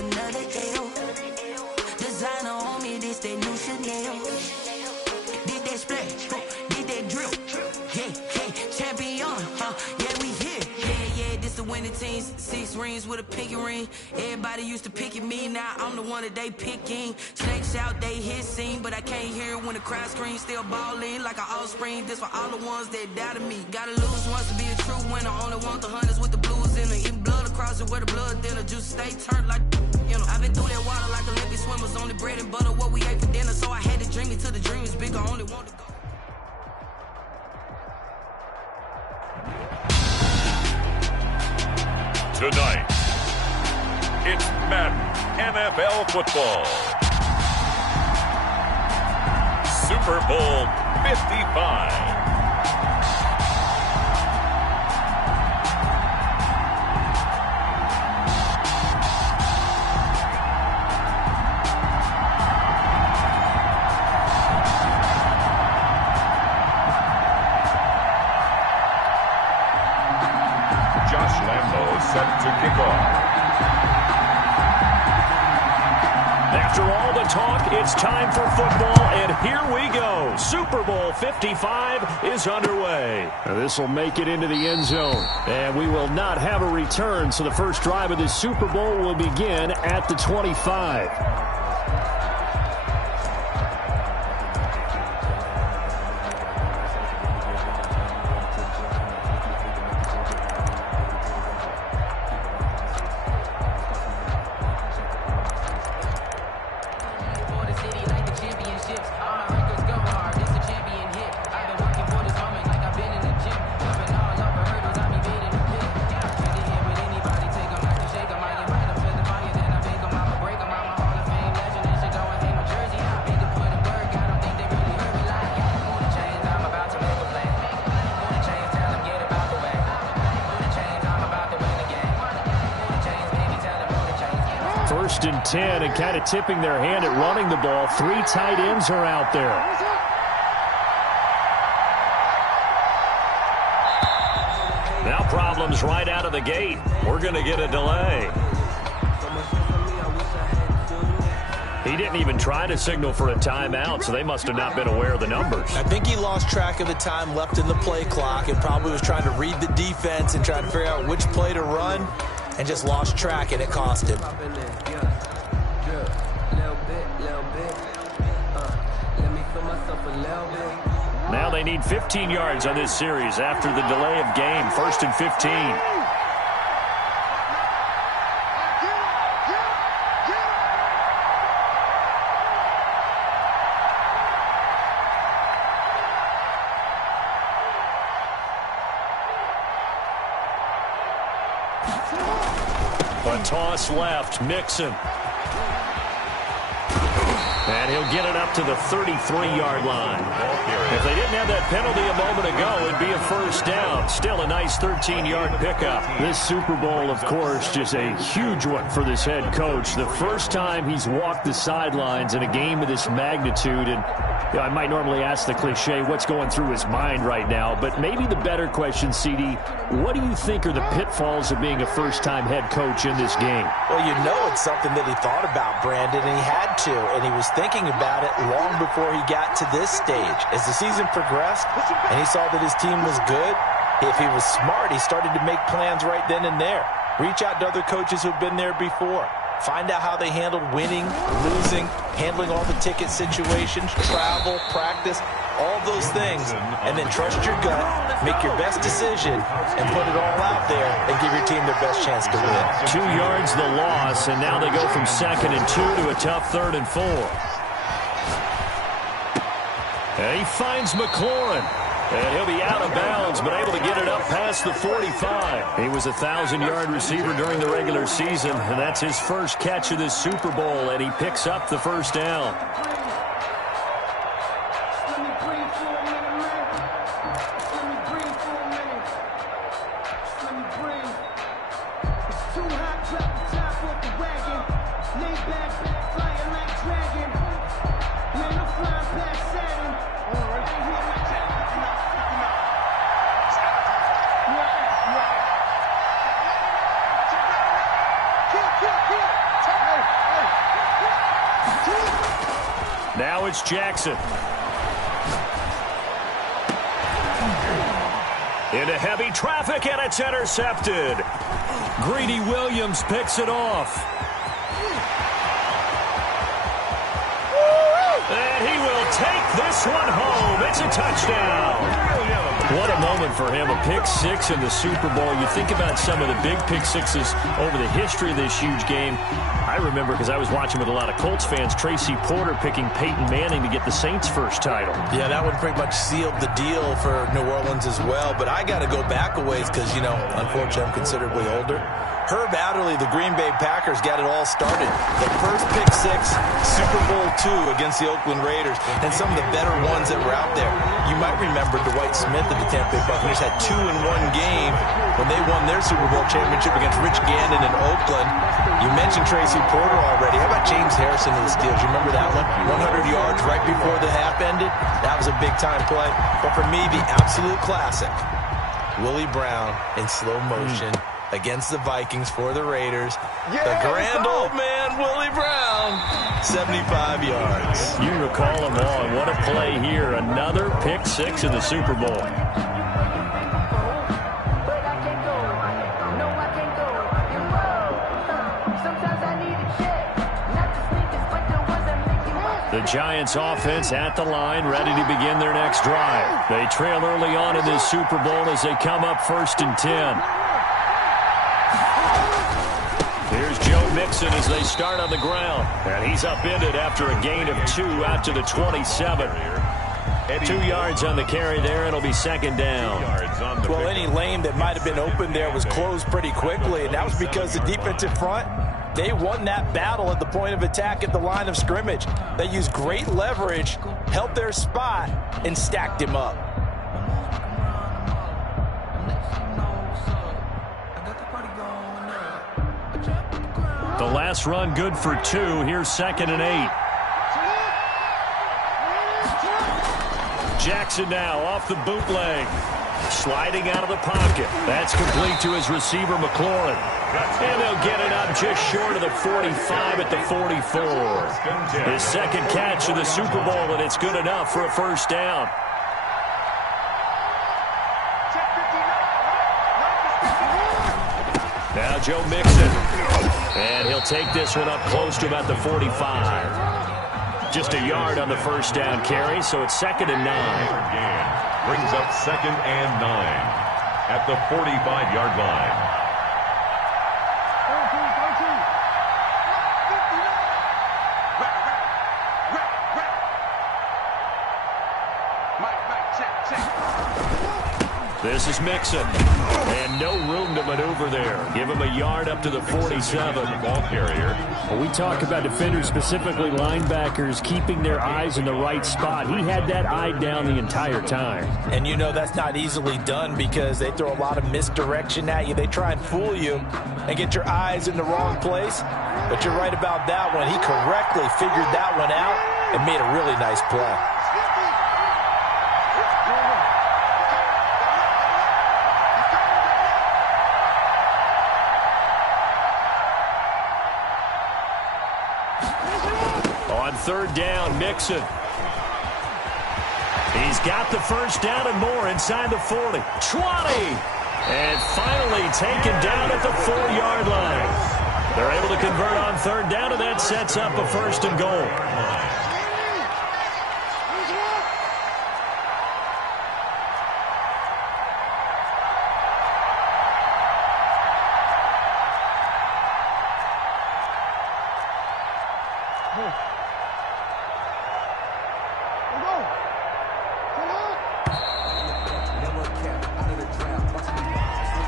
another L. Designer on me, this that new Chanel. Did that splash, did that drill. Yeah, champion, yeah, we here. Yeah, this the winning team. 6 rings with a pinky ring. Everybody used to pick at me, now I'm the one that they picking. Snakes out, they hit scene, but I can't hear it when the crowd screams. Still balling like an offspring. This for all the ones that doubted me. Gotta lose once to be a true winner. Only want the hunters with the blues in them. Eating blood across it where the blood dinner. Juice stay turned like, you know. I've been through that water like Olympic swimmers. Only bread and butter what we ate for dinner. So I had to dream it till the dream is big. I only want to go. Tonight, it's Madden NFL football. Super Bowl 55. Set to kick off. After all the talk, it's time for football, and here we go. Super Bowl 55 is underway. This will make it into the end zone, and we will not have a return, so the first drive of this Super Bowl will begin at the 25. First and 10, and kind of tipping their hand at running the ball. 3 tight ends are out there. Now problems right out of the gate. We're going to get a delay. He didn't even try to signal for a timeout, so they must have not been aware of the numbers. I think he lost track of the time left in the play clock and probably was trying to read the defense and try to figure out which play to run, and just lost track, and it cost him. Now they need 15 yards on this series after the delay of game. 1st and 15. A toss left, Mixon. And he'll get it up to the 33-yard line. If they didn't have that penalty a moment ago, it'd be a first down. Still a nice 13-yard pickup. This Super Bowl, of course, just a huge one for this head coach. The first time he's walked the sidelines in a game of this magnitude. And you know, I might normally ask the cliche, what's going through his mind right now? But maybe the better question, CD, what do you think are the pitfalls of being a first-time head coach in this game? Well, you know it's something that he thought about, Brandon, and he had to. And he was thinking about it long before he got to this stage. As the season progressed and he saw that his team was good, if he was smart, he started to make plans right then and there. Reach out to other coaches who've been there before. Find out how they handled winning, losing, handling all the ticket situations, travel, practice, all those things, and then trust your gut, make your best decision, and put it all out there and give your team their best chance to win. 2 yards the loss, and now they go from 2nd and 2 to a tough 3rd and 4. And he finds McLaurin. And he'll be out of bounds, but able to get it up past the 45. He was a 1,000-yard receiver during the regular season, and that's his first catch of this Super Bowl, and he picks up the first down. Now it's Jackson. Into heavy traffic, and it's intercepted. Greedy Williams picks it off. And he will take this one home. It's a touchdown. What a moment for him, a pick six in the Super Bowl. You think about some of the big pick sixes over the history of this huge game. I remember, because I was watching with a lot of Colts fans, Tracy Porter picking Peyton Manning to get the Saints' first title. Yeah, that one pretty much sealed the deal for New Orleans as well. But I got to go back a ways because, you know, unfortunately I'm considerably older. Herb Adderley, the Green Bay Packers, got it all started. The first pick six, Super Bowl II against the Oakland Raiders, and some of the better ones that were out there. You might remember Dwight Smith of the Tampa Bay Buccaneers had 2 in one game when they won their Super Bowl championship against Rich Gannon in Oakland. You mentioned Tracy Porter already. How about James Harrison of the Steelers? You remember that one? 100 yards right before the half ended? That was a big-time play. But for me, the absolute classic, Willie Brown in slow motion against the Vikings for the Raiders. Yeah, the grand old man, Willie Brown, 75 yards. You recall them all. What a play here. Another pick six in the Super Bowl. The Giants offense at the line, ready to begin their next drive. They trail early on in this Super Bowl as they come up 1st and 10. Here's Joe Mixon as they start on the ground. And he's upended after a gain of 2 out to the 27. 2 yards on the carry there. It'll be 2nd down. Well, any lane that might have been open there was closed pretty quickly, and that was because the defensive front, they won that battle at the point of attack at the line of scrimmage. They used great leverage, held their spot, and stacked him up. The last run good for 2. Here's 2nd and 8. Jackson now off the bootleg. Sliding out of the pocket. That's complete to his receiver, McLaurin. And they'll get it up just short of the 45 at the 44. His second catch of the Super Bowl, and it's good enough for a first down. Now Joe Mixon. And he'll take this one up close to about the 45. Just a yard on the first down carry, so it's 2nd and 9. Brings up 2nd and 9 at the 45-yard line. This is Mixon. And no room to maneuver there. Give him a yard up to the 47. Ball carrier. Well, we talk about defenders, specifically linebackers, keeping their eyes in the right spot. He had that eye down the entire time. And you know that's not easily done because they throw a lot of misdirection at you. They try and fool you and get your eyes in the wrong place. But you're right about that one. He correctly figured that one out and made a really nice play. On 3rd down, Mixon. He's got the first down and more inside the 40. 20! And finally taken down at the 4-yard line. They're able to convert on 3rd down, and that sets up a 1st and goal.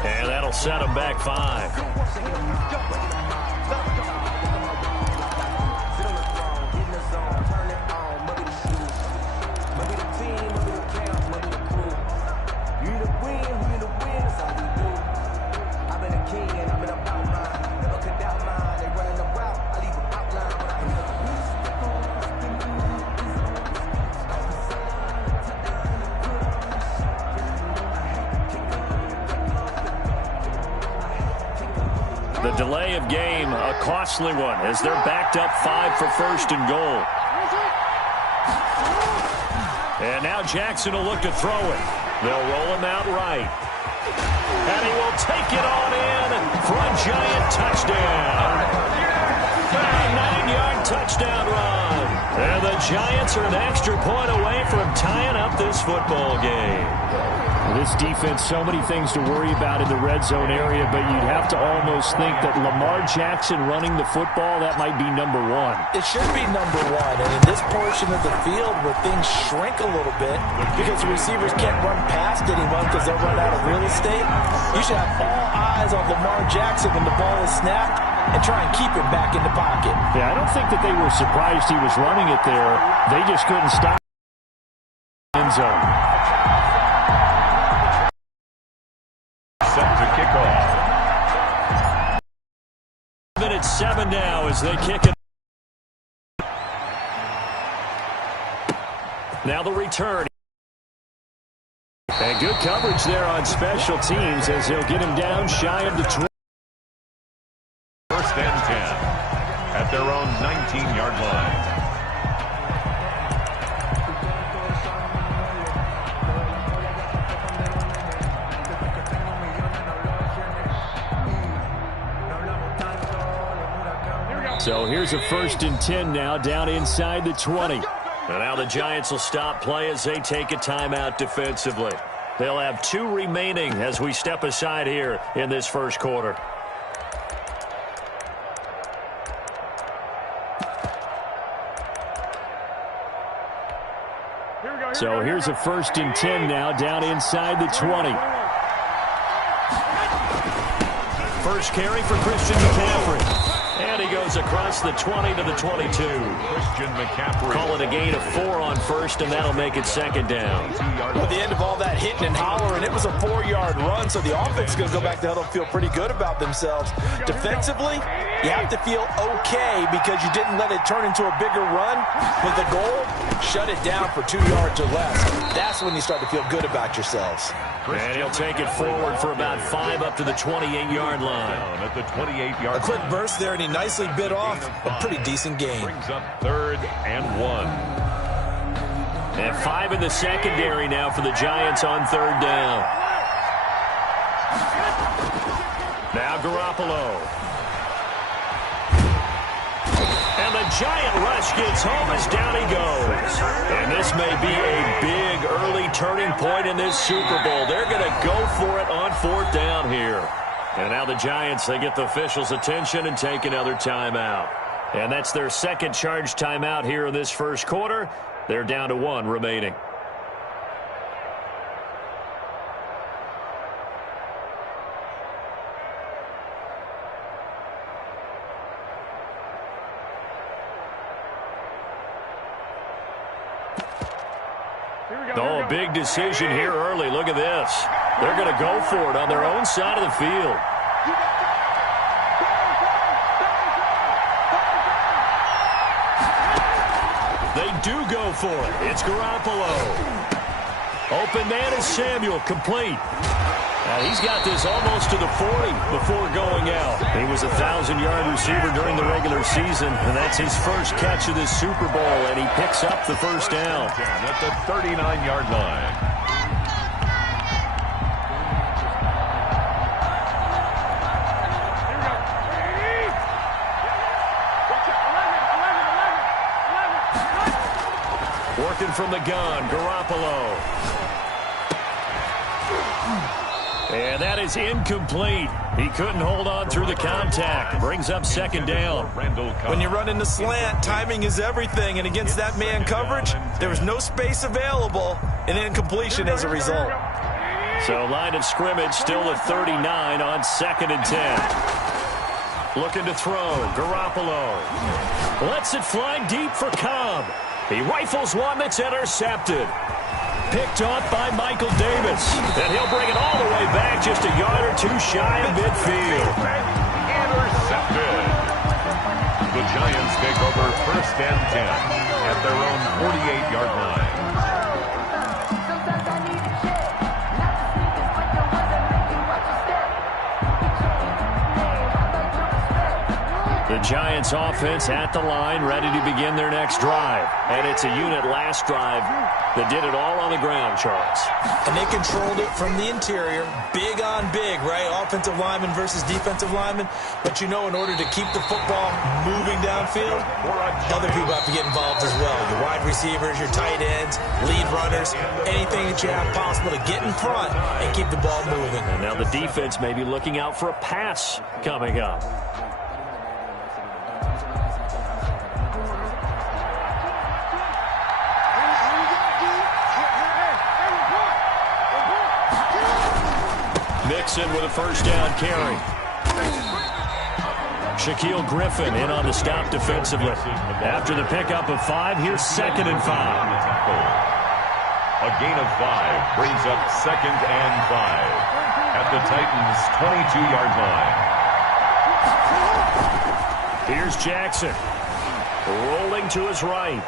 And that'll set them back 5. The delay of game, a costly one, as they're backed up 5 for 1st and goal. And now Jackson will look to throw it. They'll roll him out right. And he will take it on in for a Giant touchdown. A 9-yard touchdown run. And the Giants are an extra point away from tying up this football game. This defense, so many things to worry about in the red zone area, but you'd have to almost think that Lamar Jackson running the football, that might be number one. It should be number one, and in this portion of the field where things shrink a little bit because the receivers can't run past anyone because they'll run out of real estate, you should have all eyes on Lamar Jackson when the ball is snapped and try and keep him back in the pocket. Yeah, I don't think that they were surprised he was running it there. They just couldn't stop the end zone. Set to kick off. Minute 7 now as they kick it. Now the return. And good coverage there on special teams as they'll get him down shy of the 20. First and 10 at their own 19-yard line. So here's a 1st and 10 now down inside the 20. And now the Giants will stop play as they take a timeout defensively. They'll have 2 remaining as we step aside here in this first quarter. So here's a 1st and 10 now down inside the 20. First carry for Christian McCaffrey. And he goes across the 20 to the 22. Christian McCaffrey. Call it a gain of 4 on first, and that'll make it 2nd down. At the end of all that hitting and hollering, it was a 4-yard run, so the offense is going to go back to huddle and feel pretty good about themselves. Defensively, you have to feel okay because you didn't let it turn into a bigger run. With the goal, shut it down for 2 yards or less. That's when you start to feel good about yourselves. And he'll take it forward for about 5 up to the 28-yard line. Down at the 28-yard line. A quick burst there, and he nicely bit off a pretty decent game. Brings up 3rd and 1. And 5 in the secondary now for the Giants on 3rd down. Now Garoppolo. And the Giant rush gets home as down he goes. And this may be a big early turning point in this Super Bowl. They're going to go for it on 4th down here. And now the Giants, they get the officials' attention and take another timeout. And that's their 2nd charge timeout here in this first quarter. They're down to 1 remaining. Oh, big decision here early. Look at this. They're going to go for it on their own side of the field. They do go for it. It's Garoppolo. Open man is Samuel, complete. He's got this almost to the 40 before going out. He was a 1,000-yard receiver during the regular season, and that's his first catch of this Super Bowl, and he picks up the 1st down. At the 39-yard line. Working from the gun, Garoppolo. And that is incomplete. He couldn't hold on through the contact. Brings up 2nd down. When you run in the slant, timing is everything. And against that man coverage, there was no space available, and incompletion as a result. So line of scrimmage still at 39 on 2nd and 10. Looking to throw. Garoppolo lets it fly deep for Cobb. He rifles one that's intercepted. Picked off by Michael Davis. And he'll bring it all the way back just a yard or 2 shy of midfield. Intercepted. The Giants take over 1st and 10 at their own 48-yard line. The Giants offense at the line, ready to begin their next drive. And it's a unit last drive that did it all on the ground, Charles. And they controlled it from the interior. Big on big, right? Offensive lineman versus defensive lineman. But you know, in order to keep the football moving downfield, other people have to get involved as well. Your wide receivers, your tight ends, lead runners, anything that you have possible to get in front and keep the ball moving. And now the defense may be looking out for a pass coming up. Mixon with a first down carry. Shaquille Griffin in on the stop defensively. After the pickup of 5, here's 2nd and 5. A gain of 5 brings up 2nd and 5 at the Titans' 22-yard line. Here's Jackson rolling to his right.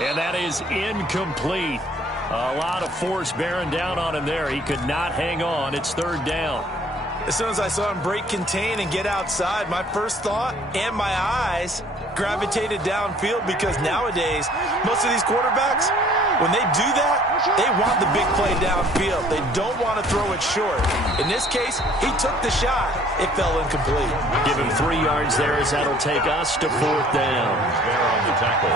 And that is incomplete. A lot of force bearing down on him there. He could not hang on. It's 3rd down. As soon as I saw him break contain and get outside, my first thought and my eyes gravitated downfield, because nowadays, most of these quarterbacks, when they do that, they want the big play downfield. They don't want to throw it short. In this case, he took the shot. It fell incomplete. Give him 3 yards there, as that'll take us to 4th down. There on the tackle.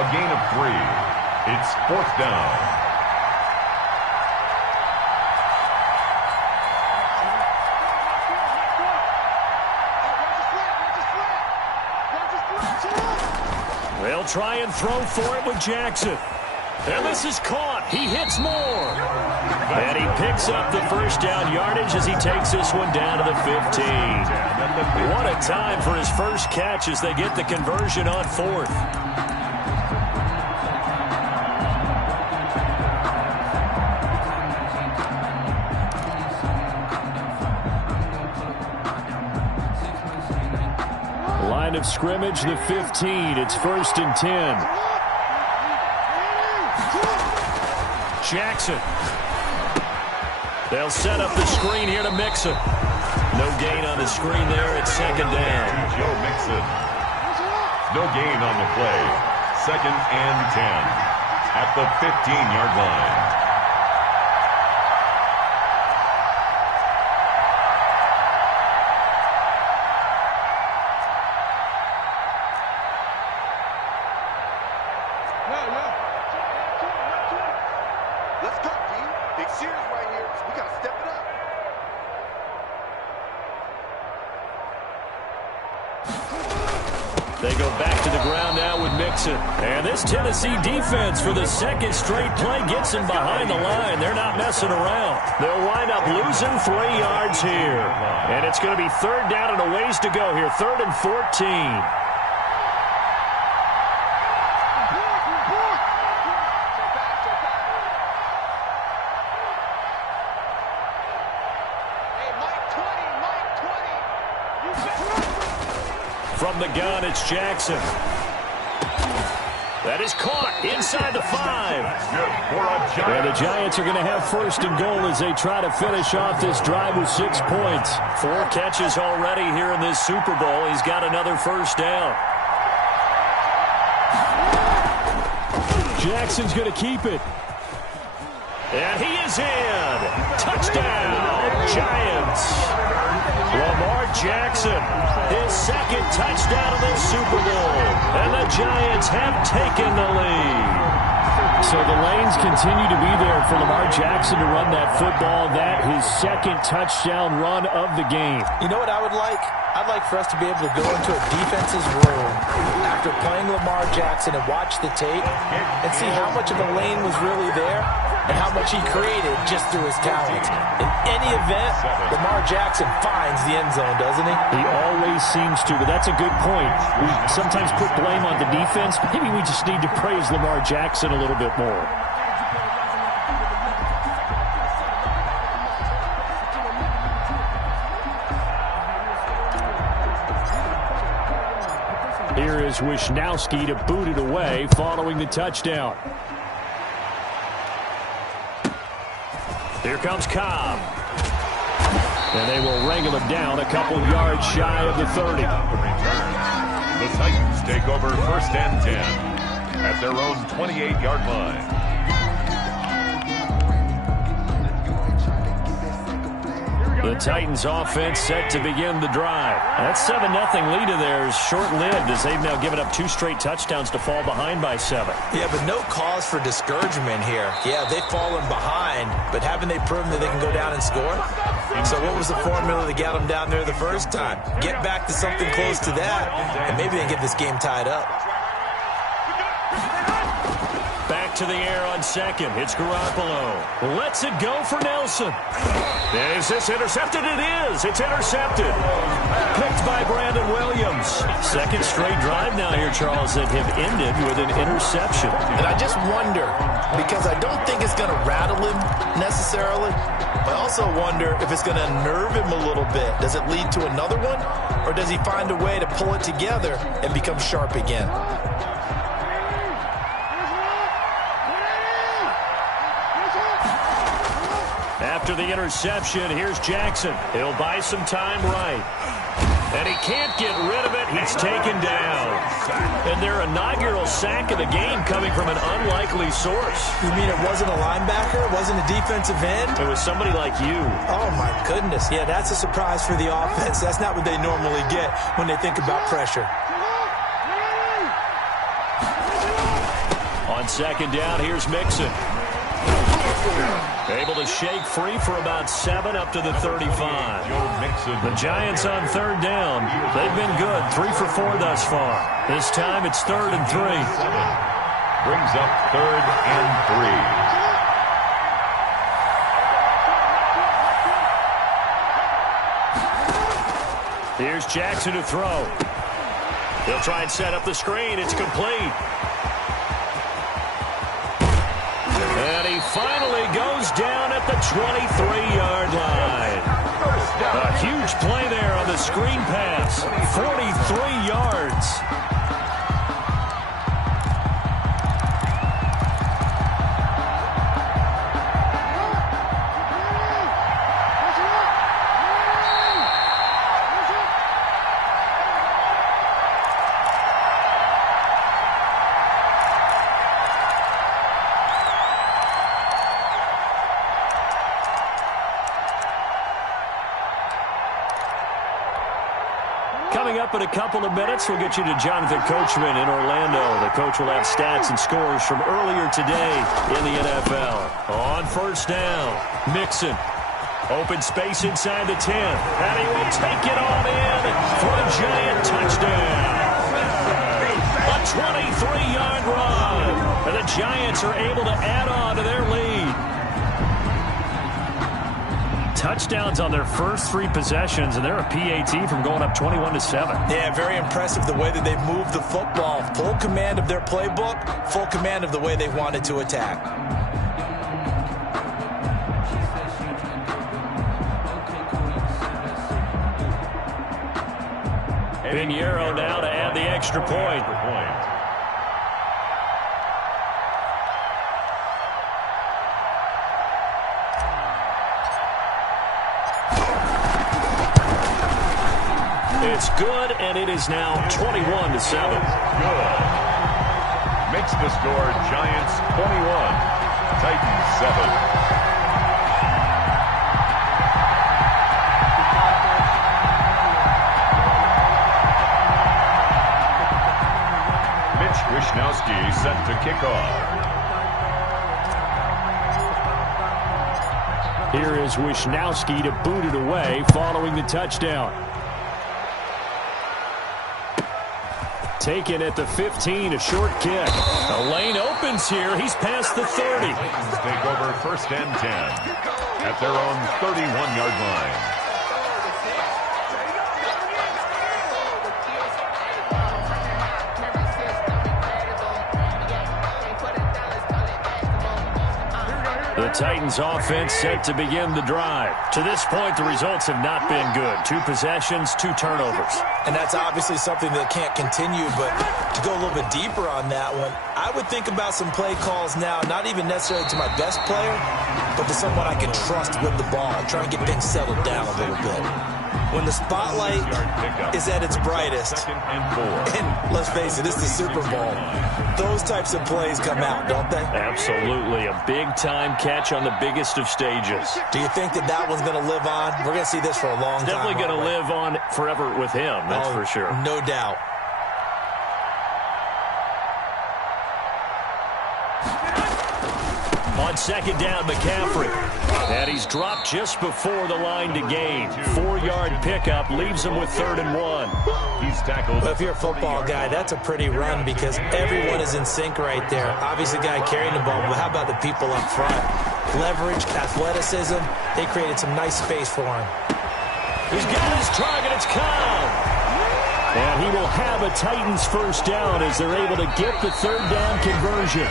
A gain of 3. It's 4th down. They'll try and throw for it with Jackson. And this is caught. He hits more. And he picks up the first down yardage as he takes this one down to the 15. What a time for his first catch as they get the conversion on 4th. Line of scrimmage, the 15. It's 1st and 10. Jackson. They'll set up the screen here to Mixon. No gain on the screen there. It's 2nd down. Joe Mixon. No gain on the play. 2nd and 10 at the 15-yard line. They go back to the ground now with Mixon. And this Tennessee defense for the 2nd straight play gets him behind the line. They're not messing around. They'll wind up losing 3 yards here. And it's going to be 3rd down and a ways to go here. 3rd and 14. From the gun, it's Jackson. That is caught inside the 5. And the Giants are going to have 1st and goal as they try to finish off this drive with 6 points. 4 catches already here in this Super Bowl. He's got another 1st down. Jackson's going to keep it. And he is in. Touchdown, Giants. Lamar Jackson, his 2nd touchdown of the Super Bowl. And the Giants have taken the lead. So the lanes continue to be there for Lamar Jackson to run that football. That his 2nd touchdown run of the game. You know what I would like? I'd like for us to be able to go into a defense's room after playing Lamar Jackson and watch the tape and see how much of a lane was really there and how much he created just through his talent. In any event, Lamar Jackson finds the end zone, doesn't he? He always seems to, but that's a good point. We sometimes put blame on the defense. Maybe we just need to praise Lamar Jackson a little bit more. Here is Wisnowski to boot it away following the touchdown. Here comes Cobb. And they will wrangle him down a couple yards shy of the 30. The Titans take over 1st and 10 at their own 28-yard line. The Titans offense set to begin the drive. That 7-0 lead of theirs short-lived as they've now given up 2 straight touchdowns to fall behind by 7. Yeah, but no cause for discouragement here. Yeah, they've fallen behind, but haven't they proven that they can go down and score? So what was the formula to get them down there the first time? Get back to something close to that, and maybe they get this game tied up. Back to the air on second. It's Garoppolo. Lets it go for Nelson. Is this intercepted? It is. It's intercepted. Picked by Brandon Williams. Second straight drive now here, Charles, that have ended with an interception. And I just wonder, because I don't think it's going to rattle him necessarily, I also wonder if it's going to nerve him a little bit. Does it lead to another one? Or does he find a way to pull it together and become sharp again? After the interception, here's Jackson. He'll buy some time right. And he can't get rid of it. He's taken down. And their inaugural sack of the game coming from an unlikely source. You mean it wasn't a linebacker? It wasn't a defensive end? It was somebody like you. Oh, my goodness. Yeah, that's a surprise for the offense. That's not what they normally get when they think about pressure. On second down, here's Mixon. Able to shake free for about 7 up to the 35. The Giants on third down. They've been good. 3 for 4 thus far. This time it's 3rd and 3. Brings up 3rd and 3. Here's Jackson to throw. He'll try and set up the screen. It's complete. And he finally goes down at the 23-yard line. A huge play there on the screen pass. 43 yards. Coming up in a couple of minutes, we'll get you to Jonathan Coachman in Orlando. The coach will have stats and scores from earlier today in the NFL. On first down, Mixon. Open space inside the 10. And he will take it on in for a giant touchdown. A 23-yard run. And the Giants are able to add on to their lead. Touchdowns on their first 3 possessions, and they're a PAT from going up 21-7. Yeah, very impressive the way that they've moved the football. Full command of their playbook, full command of the way they wanted to attack. Pinheiro now to add the extra point. It's good, and it is now 21-7. Good. Makes the score Giants 21, Titans 7. Mitch Wishnowsky set to kick off. Here is Wishnowsky to boot it away following the touchdown. Taken at the 15, a short kick. The lane opens here. He's past the 30. Titans take over 1st and 10 at their own 31-yard line. The Titans offense set to begin the drive. To this point, the results have not been good. 2 possessions, 2 turnovers. And that's obviously something that can't continue, but to go a little bit deeper on that one, I would think about some play calls now, not even necessarily to my best player, but to someone I can trust with the ball, try and get things settled down a little bit. When the spotlight is at its brightest, and let's face it, it's the Super Bowl, those types of plays come out, don't they? Absolutely. A big-time catch on the biggest of stages. Do you think that that one's going to live on? We're going to see this for a long time. Definitely going to live on forever with him, that's for sure. No doubt. On second down, McCaffrey. And he's dropped just before the line to gain. 4-yard pickup leaves him with 3rd and 1. He's tackled. But if you're a football guy, that's a pretty run because everyone is in sync right there. Obviously, the guy carrying the ball, but how about the people up front? Leverage, athleticism, they created some nice space for him. He's got his target. It's Cobb. And he will have a Titans first down as they're able to get the 3rd down conversion.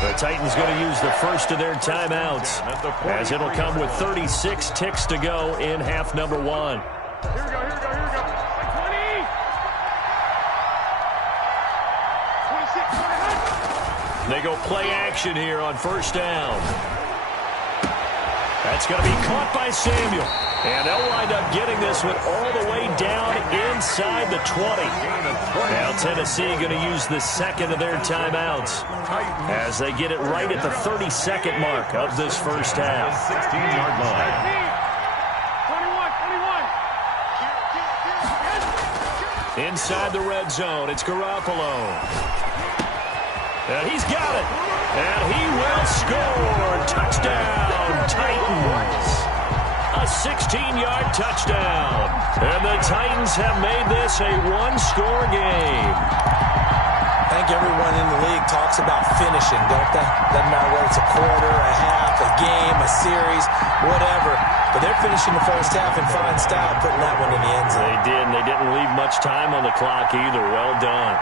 The Titans going to use the first of their timeouts as it'll come with 36 ticks to go in half number 1. Here we go. 20. 26. They go play action here on first down. That's going to be caught by Samuel. And they'll wind up getting this one all the way down inside the 20. Now Tennessee going to use the second of their timeouts as they get it right at the 32nd mark of this first half. 16-yard line. 21. Inside the red zone, it's Garoppolo. And he's got it. And he will score. Touchdown, Titans. A 16-yard touchdown. And the Titans have made this a one-score game. I think everyone in the league talks about finishing, don't they? Doesn't matter whether it's a quarter, a half, a game, a series, whatever. But they're finishing the first half in fine style, putting that one in the end zone. They did, and they didn't leave much time on the clock either. Well done.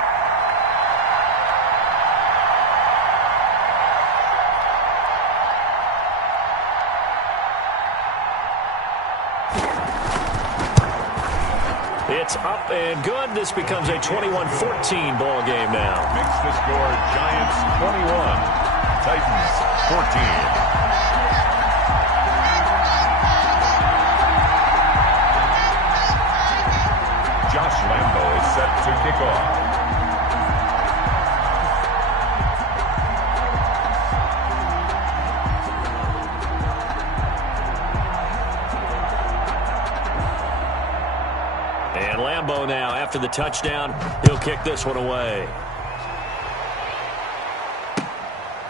It's up and good. This becomes a 21-14 ball game now. Makes the score Giants 21, Titans 14. Josh Lambo is set to kick off. And Lambo now, after the touchdown, he'll kick this one away.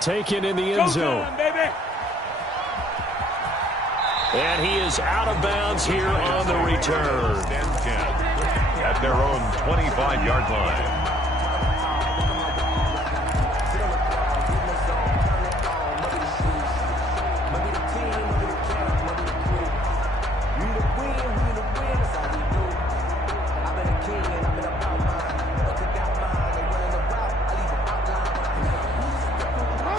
Taken in the end zone. And he is out of bounds here on the return. At their own 25-yard line.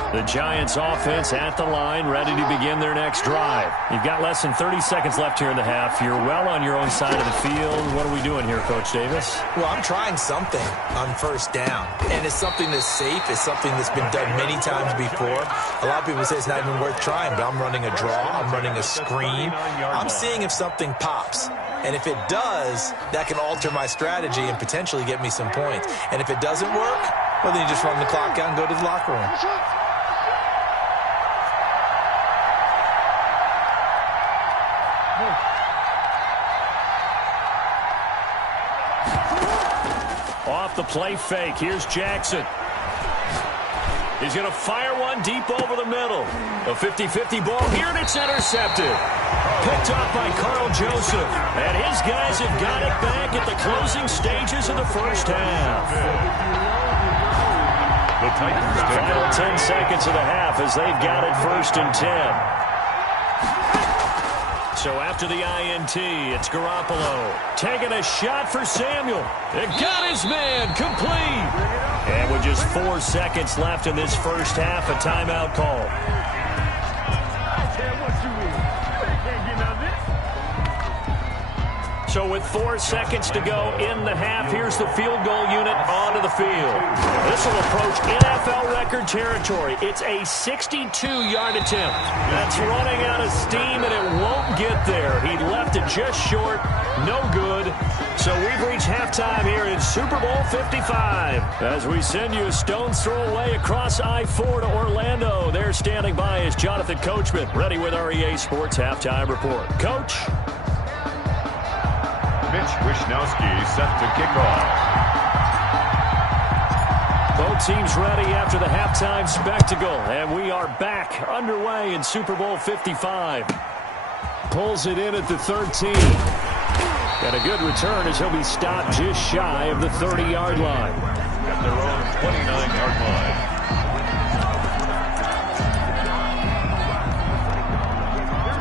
The Giants offense at the line, ready to begin their next drive. You've got less than 30 seconds left here in the half. You're well on your own side of the field. What are we doing here, Coach Davis? Well, I'm trying something on first down, and it's something that's safe. It's something that's been done many times before. A lot of people say it's not even worth trying, but I'm running a draw. I'm running a screen. I'm seeing if something pops. And if it does, that can alter my strategy and potentially get me some points. And if it doesn't work, well, then you just run the clock out and go to the locker room. Off the play fake, here's Jackson. He's going to fire one deep over the middle. A 50-50 ball here, and it's intercepted. Picked off by Carl Joseph. And his guys have got it back at the closing stages of the first half. The Titans Final 10 seconds of the half as they've got it 1st and 10. So after the INT, it's Garoppolo taking a shot for Samuel. It got his man complete. And with just 4 seconds left in this first half, a timeout call. So with 4 seconds to go in the half, here's the field goal unit onto the field. This will approach NFL record territory. It's a 62-yard attempt. That's running out of steam, and it won't get there. He left it just short. No good. So we've reached halftime here in Super Bowl 55. As we send you a stone's throw away across I-4 to Orlando. There standing by is Jonathan Coachman, ready with our EA Sports Halftime Report. Coach? Mitch Wishnowsky set to kick off. Both teams ready after the halftime spectacle, and we are back underway in Super Bowl 55. Pulls it in at the 13. Got a good return as he'll be stopped just shy of the 30-yard line. At their own 29-yard line.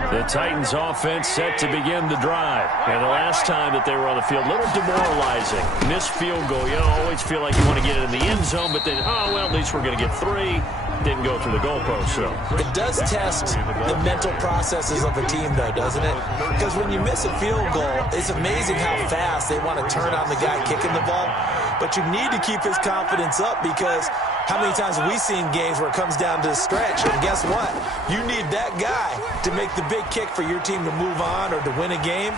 The Titans offense set to begin the drive. And the last time that they were on the field, a little demoralizing. Missed field goal. You always feel like you want to get it in the end zone, but then, oh, well, at least we're going to get 3. Didn't go through the goalpost, so. It does test the mental processes of a team, though, doesn't it? Because when you miss a field goal, it's amazing how fast they want to turn on the guy kicking the ball. But you need to keep his confidence up, because how many times have we seen games where it comes down to the stretch, and guess what? You need that guy to make the big kick for your team to move on or to win a game.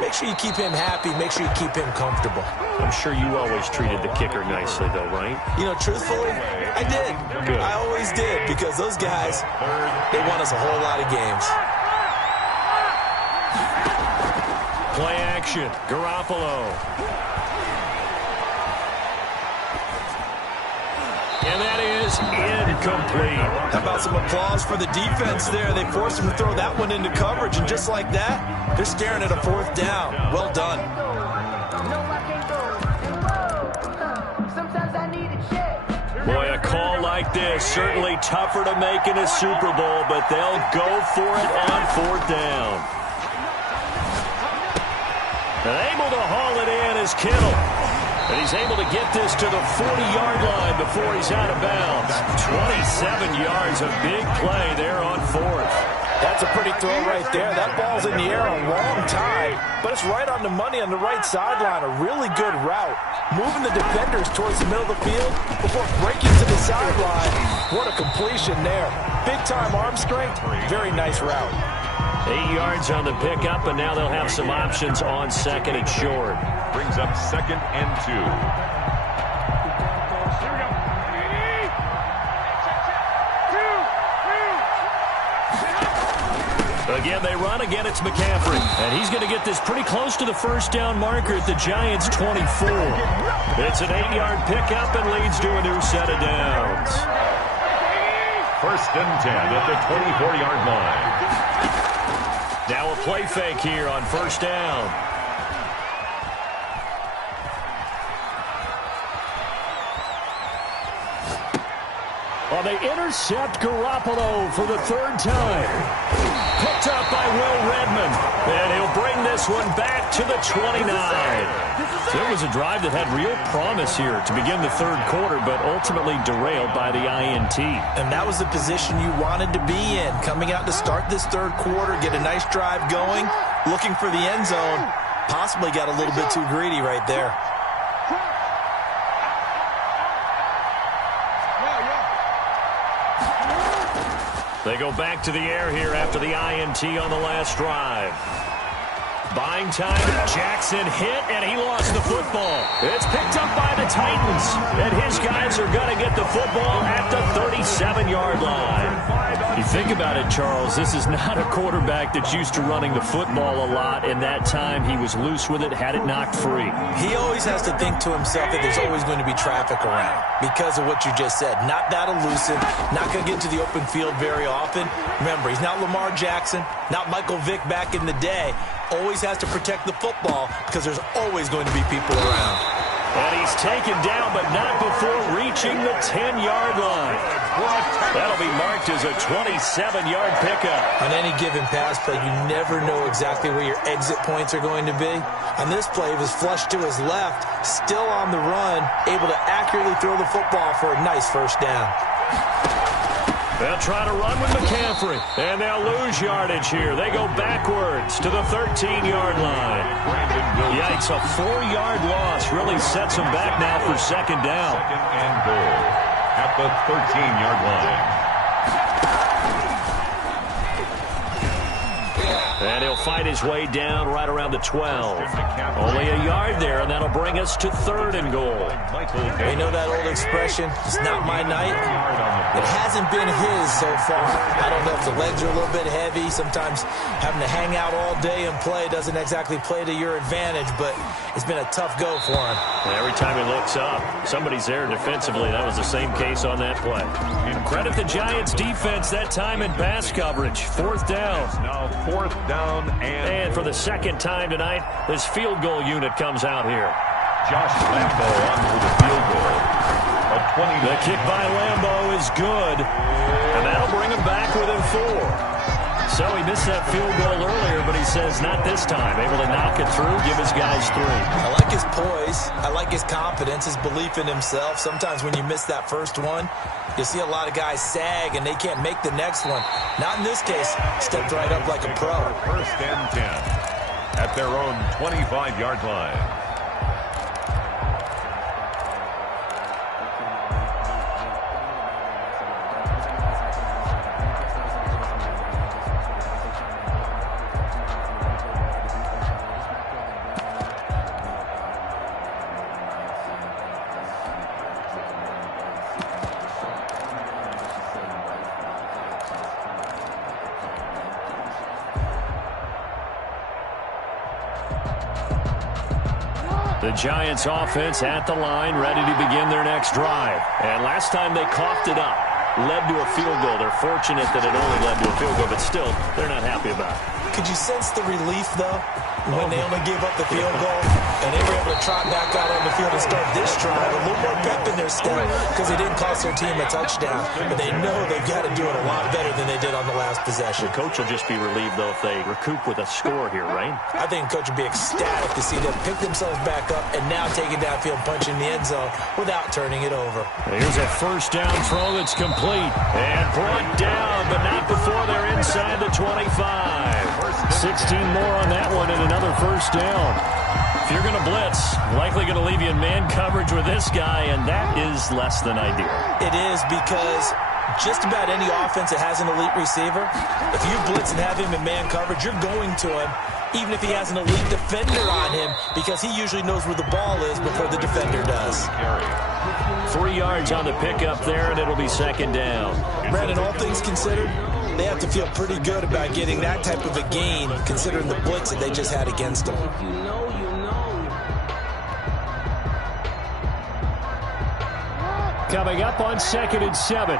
Make sure you keep him happy. Make sure you keep him comfortable. I'm sure you always treated the kicker nicely, though, right? You know, truthfully, I did. Good. I always did, because those guys, they won us a whole lot of games. Play action. Garoppolo. And that is incomplete. How about some applause for the defense there? They forced him to throw that one into coverage, and just like that, they're staring at a 4th down. Well done. Boy, a call like this, certainly tougher to make in a Super Bowl, but they'll go for it on 4th down. And able to haul it in is Kittle. And he's able to get this to the 40-yard line before he's out of bounds. 27 yards, a big play there on 4th. That's a pretty throw right there. That ball's in the air a long time, but it's right on the money on the right sideline. A really good route. Moving the defenders towards the middle of the field before breaking to the sideline. What a completion there. Big-time arm strength. Very nice route. 8 yards on the pickup, and now they'll have some options on 2nd and short. Brings up 2nd and 2. Again, they run. Again, it's McCaffrey. And he's going to get this pretty close to the 1st down marker at the Giants' 24. It's an 8-yard pickup and leads to a new set of downs. 1st and 10 at the 24-yard line. Now a play fake here on 1st down. Well, they intercept Garoppolo for the 3rd time. Picked up by Will Redmond. And he'll bring this one back to the 29. So it was a drive that had real promise here to begin the 3rd quarter, but ultimately derailed by the INT. And that was the position you wanted to be in. Coming out to start this 3rd quarter, get a nice drive going, looking for the end zone. Possibly got a little bit too greedy right there. They go back to the air here after the INT on the last drive. Buying time, Jackson hit, and he lost the football. It's picked up by the Titans, and his guys are going to get the football at the 37-yard line. You think about it, Charles, this is not a quarterback that's used to running the football a lot, and that time he was loose with it, had it knocked free. He always has to think to himself that there's always going to be traffic around because of what you just said. Not that elusive, not going to get to the open field very often. Remember, he's not Lamar Jackson, not Michael Vick back in the day. Always has to protect the football because there's always going to be people around. And he's taken down, but not before reaching the 10-yard line. That'll be marked as a 27-yard pickup. On any given pass play, you never know exactly where your exit points are going to be. On this play, he was flushed to his left, still on the run, able to accurately throw the football for a nice 1st down. They'll try to run with McCaffrey, and they'll lose yardage here. They go backwards to the 13-yard line. Yikes, a 4-yard loss really sets them back now for second down. Second and goal at the 13-yard line. And he'll fight his way down right around the 12. Only a yard there, and that'll bring us to 3rd and goal. You know that old expression, it's not my night? It hasn't been his so far. I don't know if the legs are a little bit heavy. Sometimes having to hang out all day and play doesn't exactly play to your advantage, but it's been a tough go for him. Every time he looks up, somebody's there defensively. That was the same case on that play. Credit the Giants' defense that time in pass coverage. 4th down. Now 4th down and for the second time tonight, this field goal unit comes out here. Josh Lambo on for the field goal. The kick by Lambo is good, and that'll bring him back within 4. So he missed that field goal earlier, but he says not this time. Able to knock it through, give his guys 3. I like his poise. I like his confidence, his belief in himself. Sometimes when you miss that first one, you see a lot of guys sag, and they can't make the next one. Not in this case. Stepped right up like a pro. 1st and 10 at their own 25-yard line. The Giants offense at the line, ready to begin their next drive. And last time they coughed it up, led to a field goal. They're fortunate that it only led to a field goal, but still, they're not happy about it. Could you sense the relief, though, when they only gave up the field goal and they were able to trot back out on the field and start this drive? A little more pep in their step because they didn't cost their team a touchdown, but they know they've got to do it a lot better than they did on the last possession. The coach will just be relieved, though, if they recoup with a score here, right? I think the coach would be ecstatic to see them pick themselves back up and now take it downfield, punch in the end zone without turning it over. Here's a 1st down throw that's complete and brought down, but not before they're inside the 25. 16 more on that one and another 1st down. If you're going to blitz, likely going to leave you in man coverage with this guy, and that is less than ideal. It is because just about any offense that has an elite receiver, if you blitz and have him in man coverage, you're going to him, even if he has an elite defender on him, because he usually knows where the ball is before the defender does. 3 yards on the pickup there, and it'll be 2nd down. Brandon, all things considered, they have to feel pretty good about getting that type of a gain, considering the blitz that they just had against them. Coming up on 2nd and 7.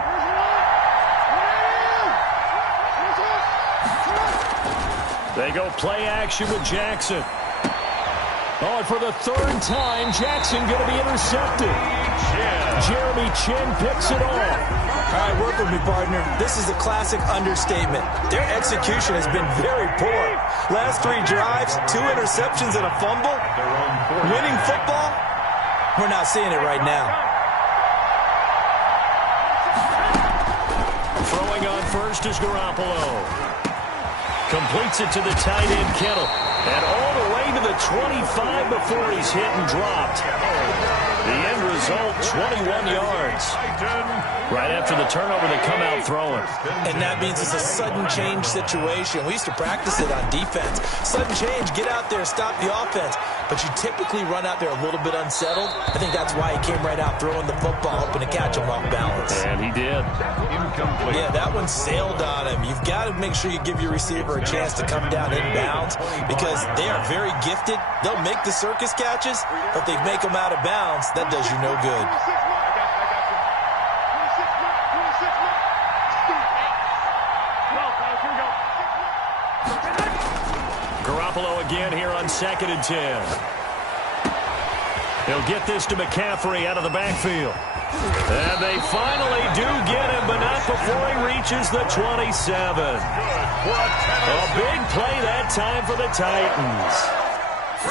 They go play action with Jackson. Oh, and for the 3rd time, Jackson going to be intercepted. Jeremy Chin picks it off. All right, work with me, partner. This is a classic understatement. Their execution has been very poor. Last 3 drives, 2 interceptions and a fumble. Winning football? We're not seeing it right now. Throwing on first is Garoppolo. Completes it to the tight end, Kittle. And all the way to the 25 before he's hit and dropped. The end result, 21 yards. Right after the turnover, they come out throwing. And that means it's a sudden change situation. We used to practice it on defense. Sudden change, get out there, stop the offense. But you typically run out there a little bit unsettled. I think that's why he came right out throwing the football, hoping to catch him off balance. And he did. Incomplete. Yeah, that one sailed on him. You've got to make sure you give your receiver a chance to come down inbounds because they are very gifted. They'll make the circus catches, but they make them out of bounds. That does you no good. Garoppolo again here on 2nd and 10. He'll get this to McCaffrey out of the backfield. And they finally do get him, but not before he reaches the 27. A big play that time for the Titans.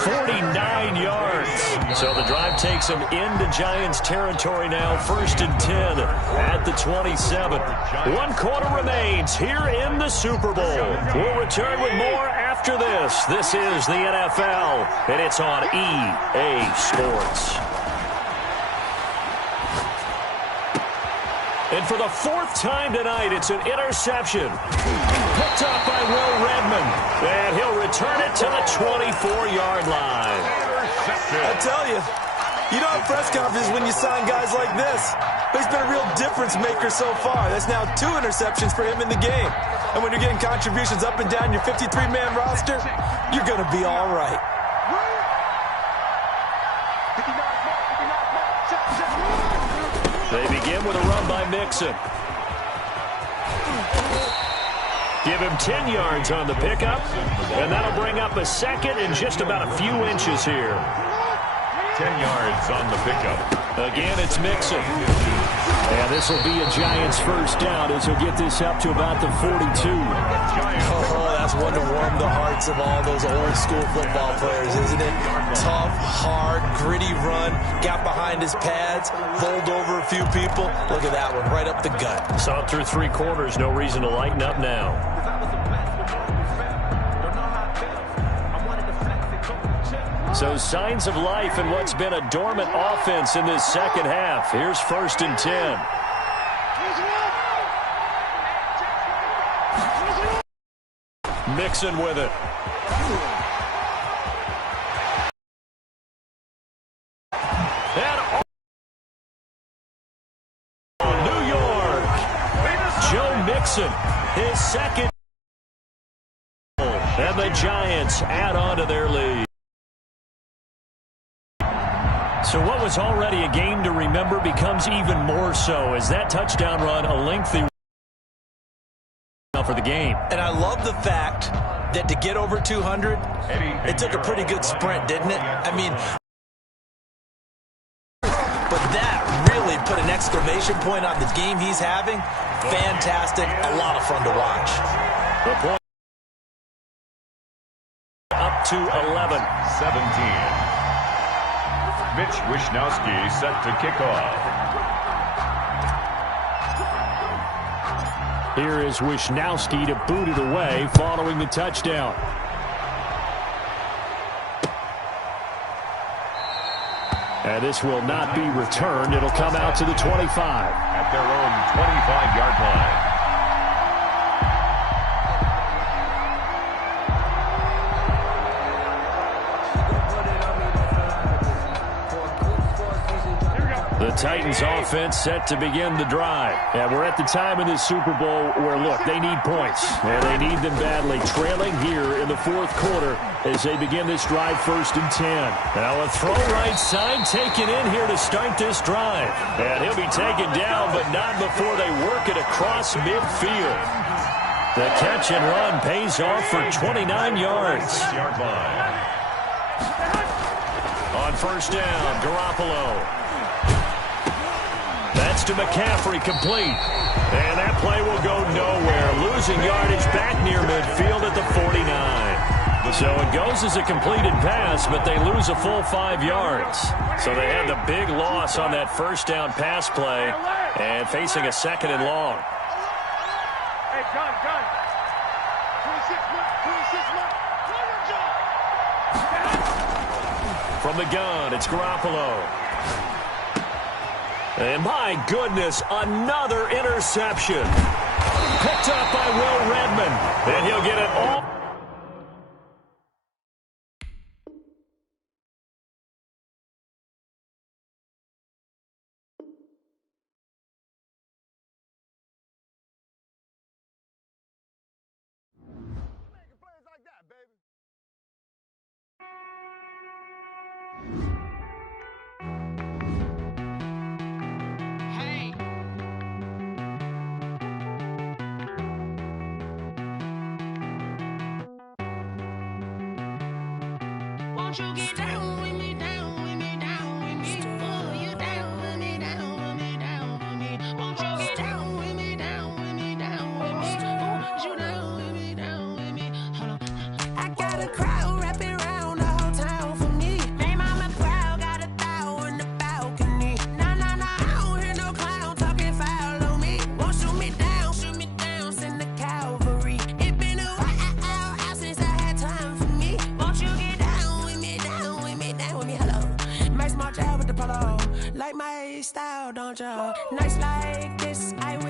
49 yards. So the drive takes them into Giants territory now, 1st and 10 at the 27. 1 quarter remains here in the Super Bowl. We'll return with more after this. This is the NFL, and it's on EA Sports. And for the 4th time tonight, it's an interception. Picked up by Will Redmond. And he'll return it to the 24-yard line. I tell you, you don't have press conference when you sign guys like this. But he's been a real difference maker so far. That's now 2 interceptions for him in the game. And when you're getting contributions up and down your 53-man roster, you're going to be all right. They begin with a run by Mixon. Give him 10 yards on the pickup, and that'll bring up a 2nd and just about a few inches here. 10 yards on the pickup. Again, it's Mixon. And this will be a Giants first down as he'll get this up to about the 42. Oh, that's one to warm the hearts of all those old school football players, isn't it? Tough, hard, gritty run, got behind his pads, bowled over a few people. Look at that one, right up the gut. Saw it through 3 quarters, no reason to lighten up now. So signs of life in what's been a dormant offense in this second half. Here's 1st and 10. Mixon with it. And New York. Joe Mixon, his 2nd. And the Giants add on to their lead. So what was already a game to remember becomes even more so as that touchdown run a lengthy for the game. And I love the fact that to get over 200, it took a pretty good sprint, didn't it? I mean, but that really put an exclamation point on the game he's having. Fantastic, a lot of fun to watch. The point up to 11. 17. Mitch Wishnowsky set to kick off. Here is Wishnowsky to boot it away following the touchdown. And this will not be returned. It'll come out to the 25. At their own 25-yard line. The Titans offense set to begin the drive. And we're at the time in this Super Bowl where, look, they need points. And they need them badly. Trailing here in the 4th quarter as they begin this drive 1st and 10. Now a throw right side taken in here to start this drive. And he'll be taken down, but not before they work it across midfield. The catch and run pays off for 29 yards. On 1st down, Garoppolo. That's to McCaffrey, complete. And that play will go nowhere. Losing yardage back near midfield at the 49. So it goes as a completed pass, but they lose a full 5 yards. So they had the big loss on that 1st down pass play and facing a 2nd and long. Hey, gun. 26 From the gun, it's Garoppolo. And my goodness, another interception. Picked up by Will Redmond. And he'll get it all. Won't you get down with me, down with me, down with me? Oh, you down with me, down with me, down with me. Won't you get down with me, down with me, down with me? Oh, you down with me, down with me. Hold on. I got a crowd wrapping around the whole town. like my style, don't ya? Nights like this, I